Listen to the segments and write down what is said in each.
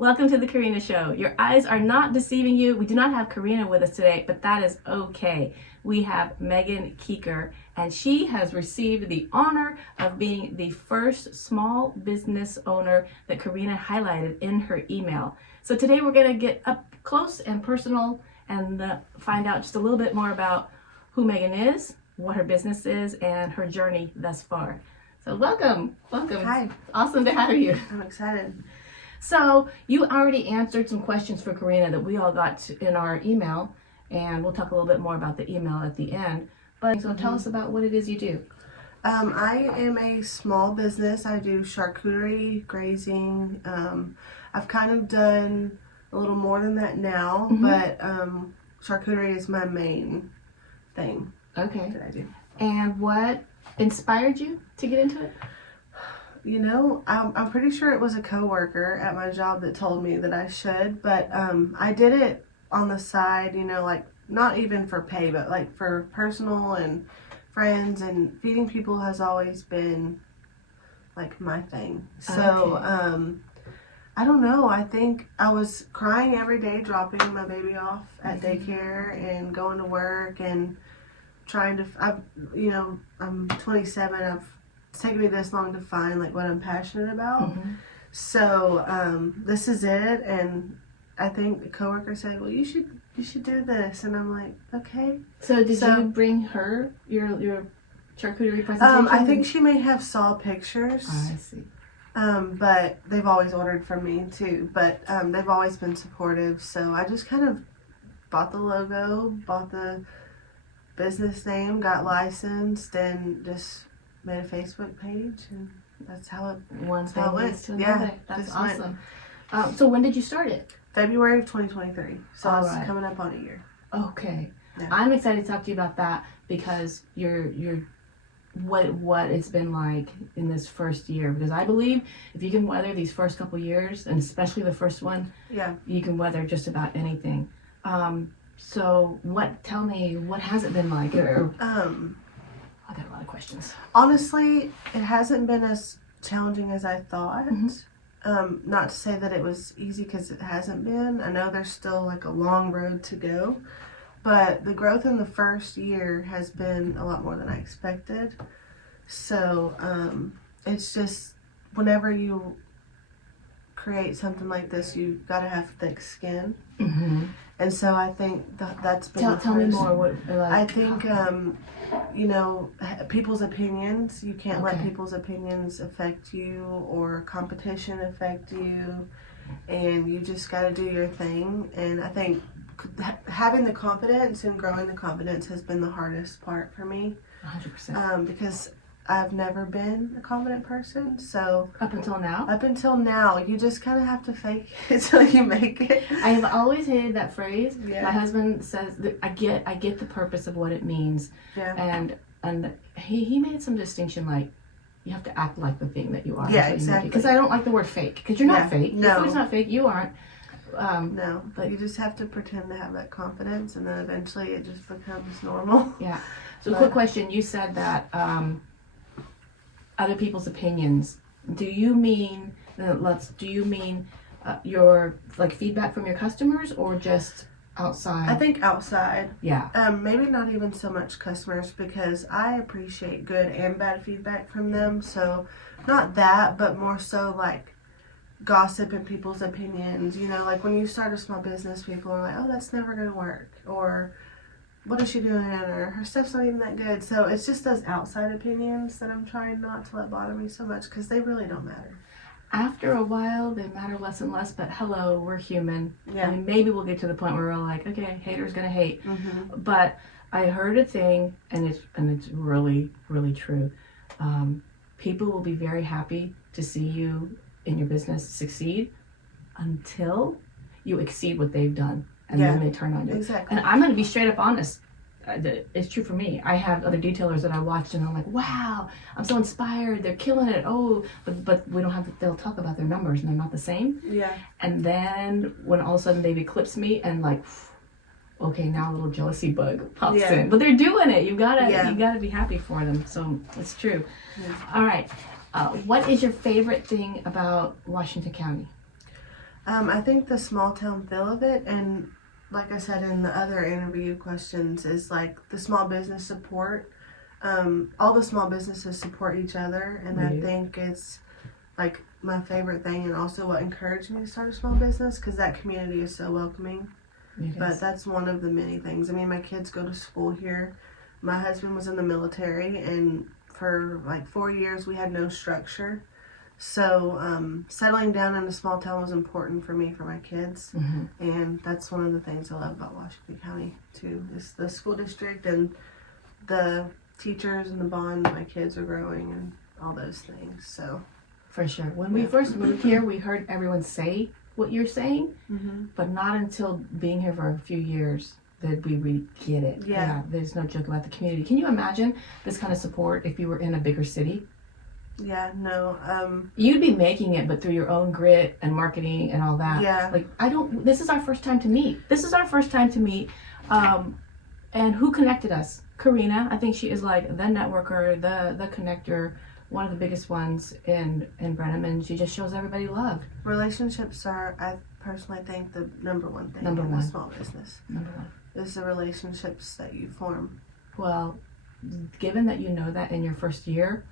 Welcome to the Carrina Show. Your eyes are not deceiving you. We do not have Carrina with us today, but that is okay. We have Meghan Kueker, and she has received the honor of being the first small business owner that Carrina highlighted in her email. So today we're going to get up close and personal and find out just a little bit more about who Meghan is, what her business is, and her journey thus far. So welcome. Hi. Awesome to have you. I'm excited. So you already answered some questions for Carrina that we all got in our email, and we'll talk a little bit more about the email at the end. But so tell us about what it is you do. I am a small business. I do charcuterie, grazing. I've kind of done a little more than that now, but charcuterie is my main thing that I do. And what inspired you to get into it? You know, I'm pretty sure it was a coworker at my job that told me that I should, but I did it on the side, you know, like not even for pay, but like for personal and friends, and feeding people has always been like my thing. So I don't know, I think I was crying every day dropping my baby off at daycare and going to work and trying to, I'm 27, it's taken me this long to find like what I'm passionate about. So this is it, and I think the coworker said, well, you should do this, and I'm like, okay. So did you bring her your charcuterie presentation? I think she may have saw pictures. I see. But they've always ordered from me too, but they've always been supportive, so I just kind of bought the logo, bought the business name, got licensed, and just made a Facebook page, and that's how it went. Yeah, that's awesome. So when did you start it? February of 2023. So All it's right. coming up on a year. Okay. Yeah. I'm excited to talk to you about that because what it's been like in this first year, because I believe if you can weather these first couple years, and especially the first one, you can weather just about anything. So tell me, what has it been like? I got a lot of questions. Honestly, it hasn't been as challenging as I thought. Not to say that it was easy, because it hasn't been. I know there's still like a long road to go, but the growth in the first year has been a lot more than I expected. So it's just, whenever you create something like this, you've got to have thick skin. And so I think that's been tell me more. I think you know, people's opinions, you can't let people's opinions affect you, or competition affect you, and you just got to do your thing. And I think having the confidence and growing the confidence has been the hardest part for me. 100%. Because I've never been a confident person, so Up until now, you just kind of have to fake it till you make it. I've always hated that phrase. My husband says that I get the purpose of what it means. And he made some distinction, like you have to act like the thing that you are. Exactly. Because I don't like the word fake, because you're not fake. No. Your food's not fake. You aren't. No, but you just have to pretend to have that confidence, and then eventually it just becomes normal. Yeah. So quick question. You said that other people's opinions. Do you mean your like feedback from your customers, or just outside? I think outside. Yeah. Maybe not even so much customers, because I appreciate good and bad feedback from them. So not that, but more so like gossip and people's opinions. You know, like when you start a small business, people are like, oh, that's never going to work, or what is she doing, or her stuff's not even that good. So it's just those outside opinions that I'm trying not to let bother me so much, because they really don't matter. After a while, they matter less and less, but hello, we're human. Yeah. I mean, maybe we'll get to the point where we're like, okay, haters gonna hate. But I heard a thing, and it's really, really true. People will be very happy to see you in your business succeed until you exceed what they've done. And then they turn on you. Exactly. And I'm going to be straight up honest. It's true for me. I have other detailers that I watched, and I'm like, wow, I'm so inspired. They're killing it. Oh, but we don't have. They'll talk about their numbers, and they're not the same. Yeah. And then when all of a sudden they've eclipsed me, and like, okay, now a little jealousy bug pops in. But they're doing it. You gotta be happy for them. So it's true. Yeah. All right. What is your favorite thing about Washington County? I think the small town feel of it, and like I said in the other interview questions, is like the small business support. All the small businesses support each other, and I think it's like my favorite thing, and also what encouraged me to start a small business, because that community is so welcoming. But that's one of the many things. I mean, my kids go to school here. My husband was in the military, and for like 4 years we had no structure. So settling down in a small town was important for me, for my kids. And that's one of the things I love about Washington County too, is the school district and the teachers and the bond that my kids are growing and all those things. So for sure. When we first moved here, we heard everyone say what you're saying, but not until being here for a few years did we really get it. Yeah, there's no joke about the community. Can you imagine this kind of support if you were in a bigger city? Yeah, no. You'd be making it, but through your own grit and marketing and all that. Yeah. Like, this is our first time to meet. And who connected us? Carrina. I think she is like the networker, the connector, one of the biggest ones in Brenham, and she just shows everybody love. Relationships are, I personally think, the number one thing in a small business. Number one. Is the relationships that you form. Well, given that you know that in your first year,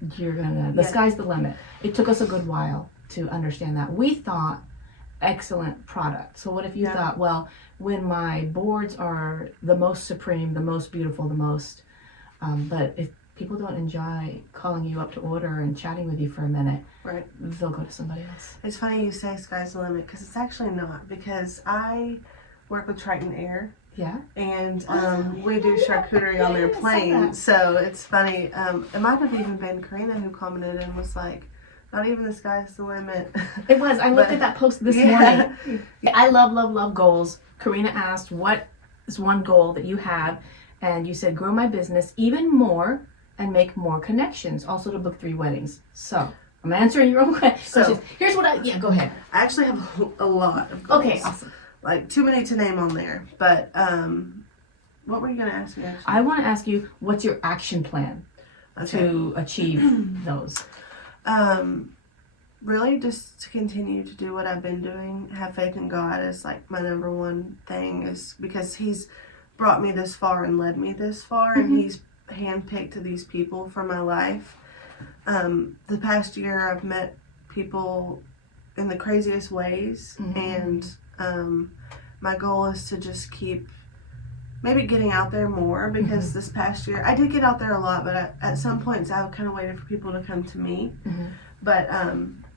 the sky's the limit. It took us a good while to understand that. We thought excellent product. So what if you thought, well, when my boards are the most supreme, the most beautiful, but if people don't enjoy calling you up to order and chatting with you for a minute, right, they'll go to somebody else. It's funny you say sky's the limit, because it's actually not, because I work with Triton Air. Yeah. And we do charcuterie on their plane. So it's funny. It might have even been Carrina who commented and was like, not even the sky's the limit. It was. I looked at that post this morning. I love goals. Carrina asked, what is one goal that you have? And you said, grow my business even more and make more connections. Also to book 3 weddings. So I'm answering your own questions. So, here's what go ahead. I actually have a lot of goals. Okay, awesome. Like, too many to name on there. But what were you going to ask me, actually? I want to ask you, what's your action plan to achieve those? Really just to continue to do what I've been doing. Have faith in God is like my number one thing, is because He's brought me this far and led me this far, and He's handpicked these people for my life. The past year I've met people in the craziest ways, and my goal is to just keep maybe getting out there more, because this past year I did get out there a lot, but at some points I kind of waited for people to come to me. But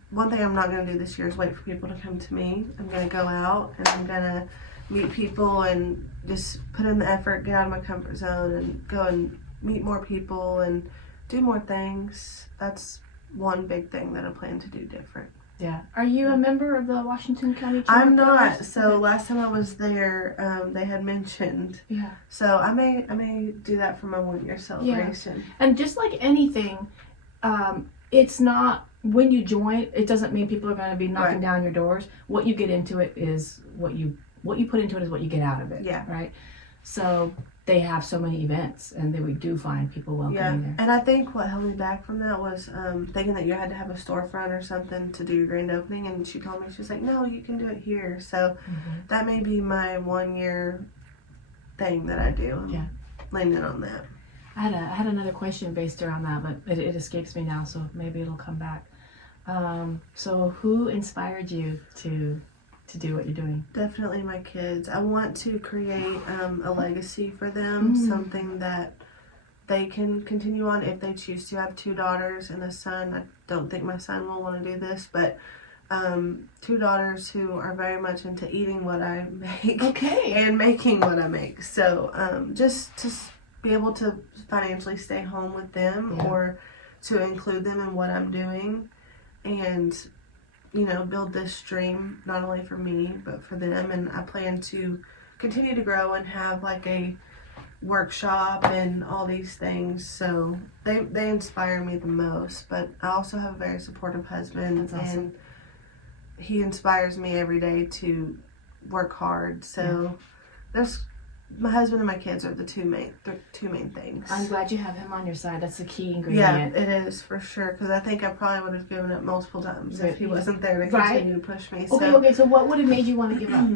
one thing I'm not going to do this year is wait for people to come to me. I'm going to go out and I'm going to meet people and just put in the effort, get out of my comfort zone, and go and meet more people and do more things. That's one big thing that I plan to do different. Yeah. Are you a member of the Washington County Chamber? I'm not. So last time I was there, they had mentioned. Yeah. So I may do that for my 1-year celebration. Yeah. And just like anything, it's not, when you join, it doesn't mean people are going to be knocking down your doors. What you get into it is what you put into it is what you get out of it. Yeah. Right. So they have so many events, and we do find people welcoming there. And I think what held me back from that was thinking that you had to have a storefront or something to do your grand opening, and she told me, she was like, no, you can do it here. So that may be my 1-year thing that I do. I'm landing on that. I had another question based around that, but it escapes me now, so maybe it'll come back. So who inspired you to do what you're doing? Definitely my kids. I want to create a legacy for them, something that they can continue on if they choose to. I have 2 daughters and a son. I don't think my son will want to do this, but 2 daughters who are very much into eating what I make and making what I make. So just to be able to financially stay home with them, or to include them in what I'm doing, and build this dream not only for me but for them. And I plan to continue to grow and have like a workshop and all these things. So they inspire me the most. But I also have a very supportive husband. That's awesome. And he inspires me every day to work hard. So there's my husband and my kids are the two main things. I'm glad you have him on your side. That's the key Yeah, ingredient. it is for sure. Because I think I probably would have given up multiple times if he Yeah. wasn't there to Right. continue to push me. Okay. So what would have made you want to give up?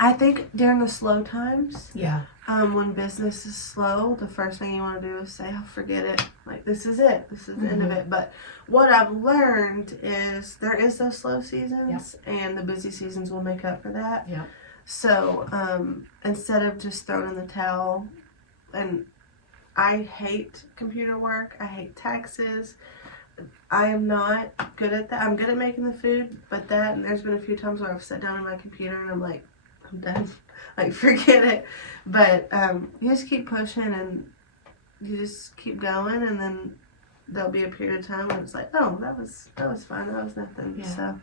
I think during the slow times, Yeah. when business is slow, the first thing you want to do is say, "Oh, forget it. Like this is it. This is the end of it." But what I've learned is there is those slow seasons, and the busy seasons will make up for that. Yeah. So instead of just throwing in the towel, and I hate computer work. I hate taxes. I am not good at that. I'm good at making the food, but that, and there's been a few times where I've sat down on my computer and I'm like, I'm done. Like, forget it. But you just keep pushing and you just keep going, and then there'll be a period of time when it's like, oh, that was fine. That was nothing. Yeah.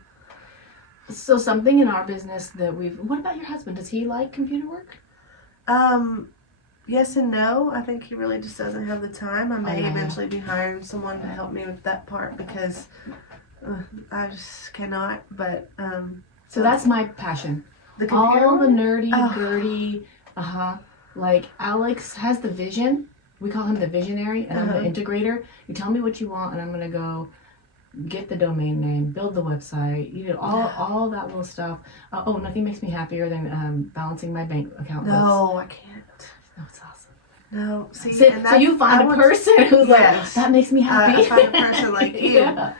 So something in our business that what about your husband? Does he like computer work? Yes and no. I think he really just doesn't have the time. I may eventually be hiring someone to help me with that part because I just cannot. But so that's my passion. The computer all the nerdy, gritty, like Alex has the vision. We call him the visionary, and I'm the integrator. You tell me what you want, and I'm gonna go get the domain name, build the website, all that little stuff. Nothing makes me happier than balancing my bank account. No, I can't. That's awesome. No, see, so you find a person who's like, that makes me happy. I find a person like you. Yeah.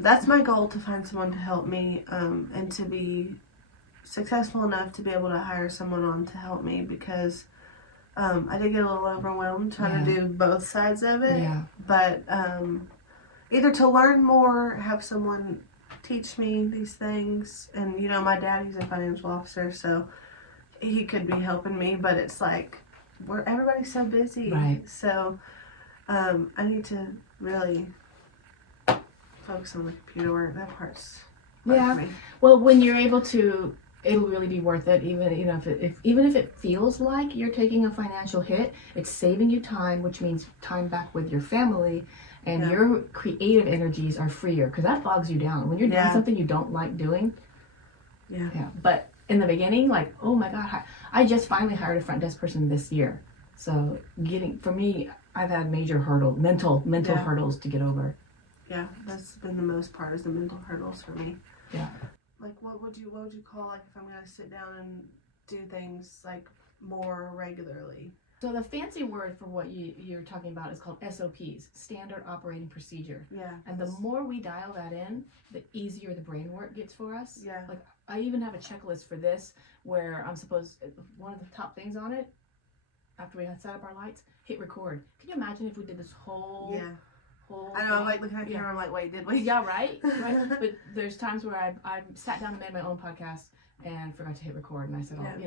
That's my goal, to find someone to help me, and to be successful enough to be able to hire someone on to help me, because I did get a little overwhelmed trying to do both sides of it. Yeah. But either to learn more, have someone teach me these things, and my dad, he's a financial officer, so he could be helping me, but it's like everybody's so busy. Right. So I need to really focus on the computer work. That part's hard for me. Well, when you're able to, it'll really be worth it. Even if it feels like you're taking a financial hit, it's saving you time, which means time back with your family, and your creative energies are freer, because that bogs you down when you're doing something you don't like doing. Yeah. But in the beginning, like, oh my God, I just finally hired a front desk person this year. So for me, I've had major mental hurdles to get over. Yeah, that's been the most part, is the mental hurdles for me. Yeah. Like, what would you call, like, if I'm gonna sit down and do things like more regularly? So the fancy word for what you're talking about is called SOPs, Standard Operating Procedure. Yeah. And the more we dial that in, the easier the brain work gets for us. Yeah. Like, I even have a checklist for this where one of the top things on it, after we had set up our lights, hit record. Can you imagine if we did this whole I know, I'm like looking at the camera, I'm like, wait, did we? Yeah, right? But there's times where I sat down and made my own podcast and forgot to hit record, and I said, like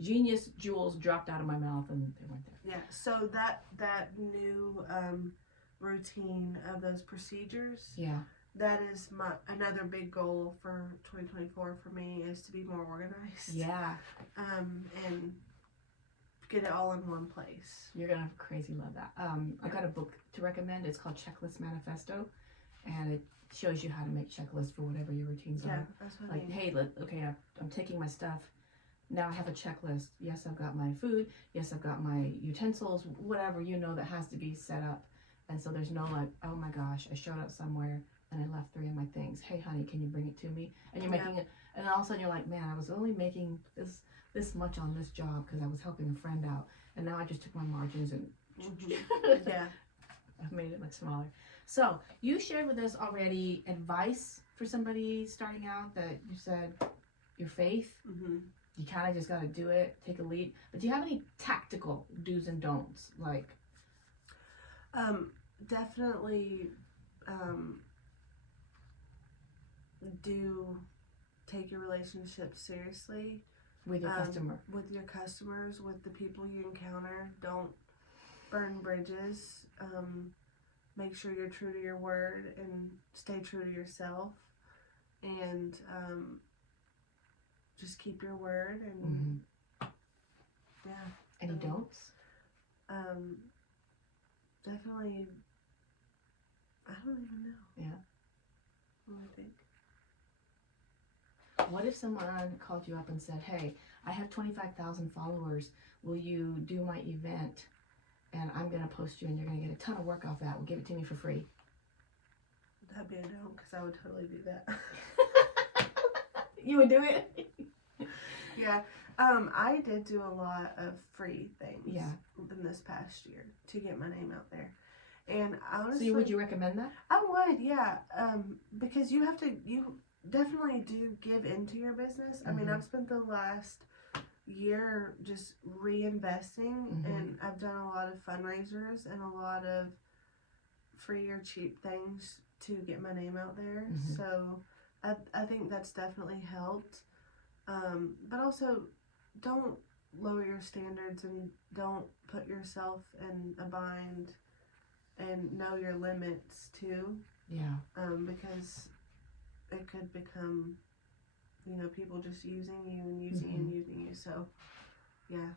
genius jewels dropped out of my mouth and they went there. Yeah, so that new routine of those procedures, that is another big goal for 2024 for me, is to be more organized. Yeah. And get it all in one place. You're gonna crazy love that. I've got a book to recommend. It's called Checklist Manifesto, and it shows you how to make checklists for whatever your routines are. That's what like, hey, I'm taking my stuff. Now I have a checklist. Yes, I've got my food. Yes, I've got my utensils. Whatever that has to be set up. And so there's no like, oh my gosh, I showed up somewhere and I left 3 of my things. Hey, honey, can you bring it to me? And you're making it, and then all of a sudden you're like, man, I was only making this much on this job because I was helping a friend out, and now I just took my margins and I've made it much smaller. So you shared with us already advice for somebody starting out, that you said your faith. You kind of just got to do it, take a leap. But do you have any tactical do's and don'ts? Like, definitely do take your relationship seriously. With your customers, with the people you encounter. Don't burn bridges. Make sure you're true to your word and stay true to yourself. And just keep your word. And Any don'ts? Definitely. I don't even know. Yeah. What do I think? What if someone called you up and said, hey, I have 25,000 followers. Will you do my event? And I'm going to post you and you're going to get a ton of work off that. Will give it to me for free. That'd be a no, because I would totally do that. You would do it? Yeah. I did do a lot of free things in this past year to get my name out there. And honestly, so would you recommend that? I would, yeah. Because you definitely do give into your business. I mean, I've spent the last year just reinvesting, and I've done a lot of fundraisers and a lot of free or cheap things to get my name out there. So I think that's definitely helped. But also, don't lower your standards and don't put yourself in a bind, and know your limits too. Yeah. Because it could become, people just using you and using you and using you. So, yeah,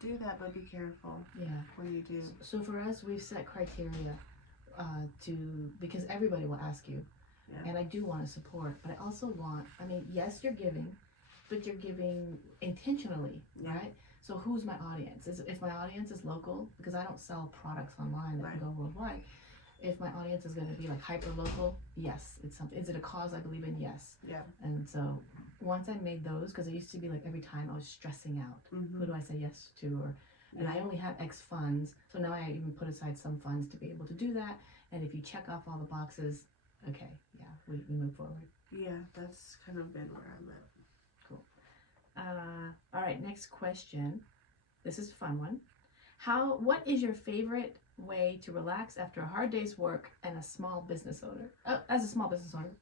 do that, but be careful. Yeah. When you do. So for us, we've set criteria because everybody will ask you, and I do want to support, but I also want. I mean, yes, you're giving, but you're giving intentionally, right? So who's my audience? If my audience is local, because I don't sell products online that can go worldwide. If my audience is going to be like hyper local, yes, it's something. Is it a cause I believe in? Yes. Yeah. And so once I made those, because it used to be like every time I was stressing out, who do I say yes to, and I only have X funds, so now I even put aside some funds to be able to do that. And if you check off all the boxes, okay, we move forward. Yeah, that's kind of been where I'm at. Cool. All right, next question. This is a fun one. What is your favorite way to relax after a hard day's work and a small business owner? As a small business owner.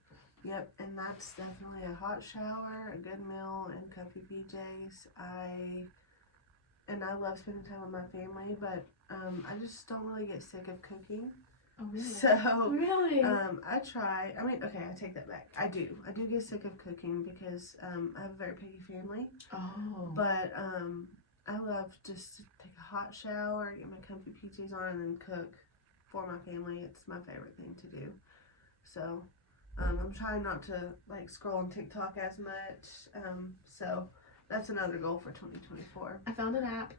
Yep, and that's definitely a hot shower, a good meal, and comfy PJs. I love spending time with my family, but I just don't really get sick of cooking. Oh, really? So, really? I try. I mean, okay, I take that back. I do get sick of cooking because I have a very picky family. Oh. But I love just to take a hot shower, get my comfy PJs on, and then cook for my family. It's my favorite thing to do. So, I'm trying not to scroll on TikTok as much. So that's another goal for 2024. I found an app.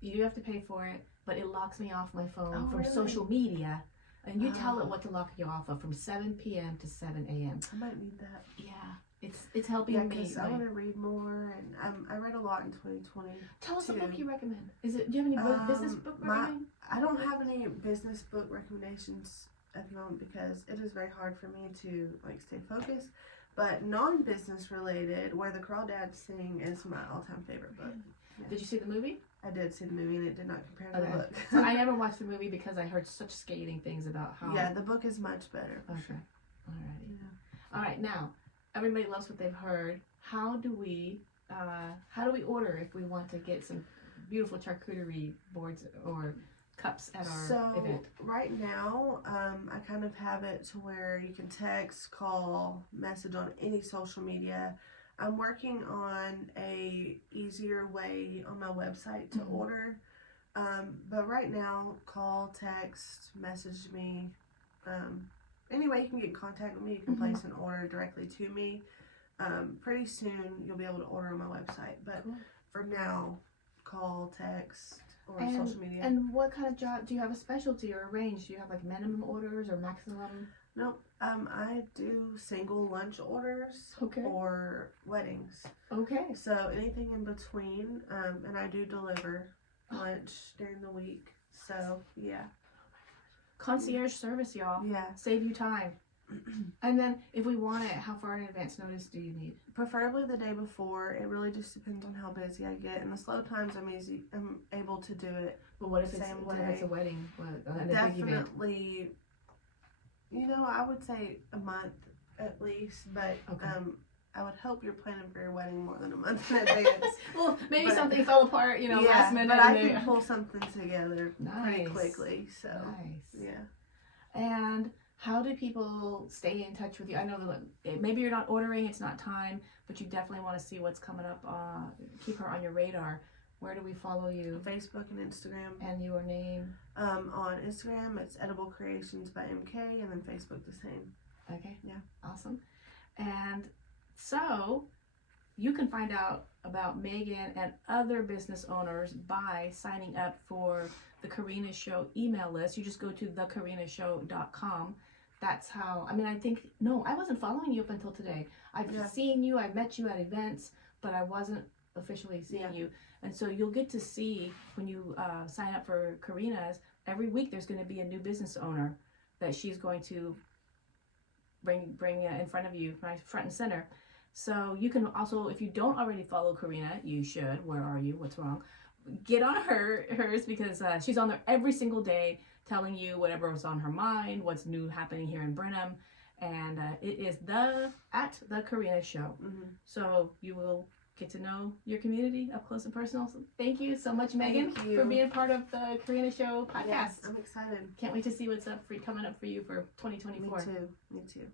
You do have to pay for it, but it locks me off my phone from really? social media. And you tell it what to lock you off of from 7 p.m. to 7 a.m. I might need that. Yeah. It's helping me. Because I want to read more, and I read a lot in 2020. Tell us a book you recommend. Do you have any business book recommendation? I don't have any business book recommendations at the moment because it is very hard for me to stay focused. But non-business related, Where the Crawdads Sing is my all-time favorite book. Yeah. Did you see the movie? I did see the movie, and it did not compare to the book. So I never watched the movie because I heard such scathing things about how. Yeah, the book is much better. Okay. Sure. Alrighty. Yeah. All right. Now, everybody loves what they've heard. How do we order if we want to get some beautiful charcuterie boards or cups at our event? So right now, I kind of have it to where you can text, call, message on any social media. I'm working on a easier way on my website to order. But right now, call, text, message me. Any way you can get in contact with me, you can place an order directly to me. Pretty soon, you'll be able to order on my website. But for now, call, text, or social media. And what kind of job? Do you have a specialty or a range? Do you have minimum orders or maximum? Nope. I do single lunch orders or weddings. Okay. So anything in between, and I do deliver lunch during the week. So yeah. Concierge service, y'all. Yeah. Save you time. And then if we want it, how far in advance notice do you need? Preferably the day before. It really just depends on how busy I get. In the slow times, I'm able to do it. But what if it's a wedding? Definitely. I would say a month at least, but I would hope you're planning for your wedding more than a month in advance. Well, maybe something fell apart, last minute. But I can pull something together pretty quickly. So nice. Yeah. And how do people stay in touch with you? I know that maybe you're not ordering, it's not time, but you definitely want to see what's coming up. Keep her on your radar. Where do we follow you? Facebook and Instagram. And your name? On Instagram, it's EdibleCreations by MK, and then Facebook the same. Okay. Yeah. Awesome. And So you can find out about Meghan and other business owners by signing up for the Carrina Show email list. You just go to thecarrinashow.com. That's how, I mean, I wasn't following you up until today. I've seen you, I've met you at events, but I wasn't officially seeing you. And so you'll get to see when you sign up for Carrina's, every week there's going to be a new business owner that she's going to bring in front of you, right, front and center. So you can also, if you don't already follow Carrina, you should. Where are you? What's wrong? Get on hers because she's on there every single day telling you whatever was on her mind, what's new happening here in Brenham. And it is at the Carrina Show. Mm-hmm. So you will get to know your community up close and personal. So thank you so much, Meghan, for being part of the Carrina Show podcast. Yes, I'm excited. Can't wait to see what's coming up for you for 2024. Me too.